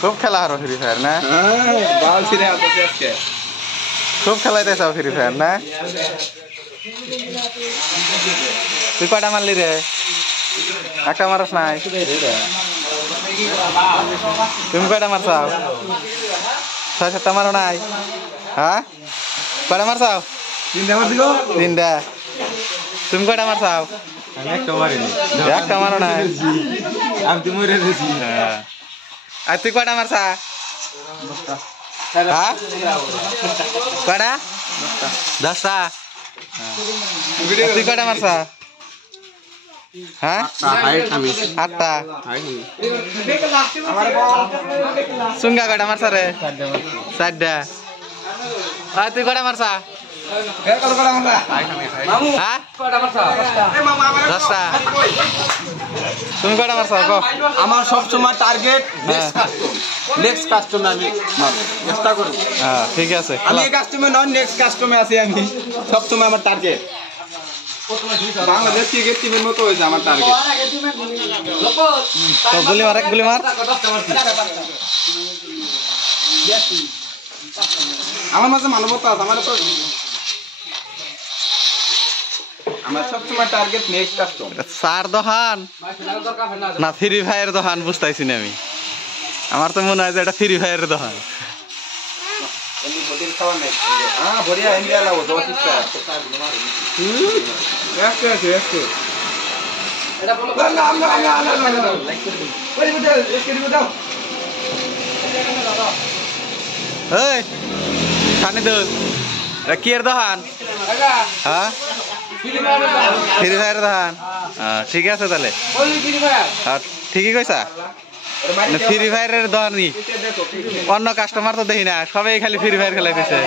খুব খেলা হারো free fire না? খুব খেলাইতেছ ফ্রি ফায়ার না? তুই কয়টা মারলি রে? একটা মারস নাই? তুমি কয়টা মারছাও? 6-7টা মারো নাই? হ্যাঁ কয়টা মারছাও? 3টা। তুমি কয়টা মারছাও? একটা মারো নাই? আর তুই কয়টা মারছা? হ্যাঁ কয়টা? 10টা। তুই কয়টা মারছা? হ্যাঁ 8টা। সুঙ্গা কয়টা মারছা রে? 4টা। আর তুই কয়টা মারছা? হ্যাঁ 10টা। তুমি কয়টা মারছা? আমার সবসময় টার্গেট নেক্সট কাস্টমার আমি চেষ্টা করব। হ্যাঁ ঠিক আছে। আমি এই কাস্টমার নন নেক্সট কাস্টমার আছি আমি সবসময় আমার টার্গেট বাংলাদেশ ক্রিকেট টিমের মতো হয়েছে আমার টার্গেট। গুলি মার গুলি মার। আমার মাঝে মানবতা আছে আমার সবসময় টার্গেট নেক্সট কাস্টমার। সার দোকান না ফ্রি ফায়ার দোকান বুঝতেছি না আমি। আমার তো মনে হয় যে এটা ফ্রি ফায়ার দোকান। কি এর দোকান? হ্যাঁ ফ্রি ফায়ার দোকান। ঠিক আছে তাহলে ঠিকই কইছা। ফ্রি ফায়ারের দোকানই অন্য কাস্টমার তো দেখি না, সবাই খালি ফ্রি ফায়ার খেলাইতেছে।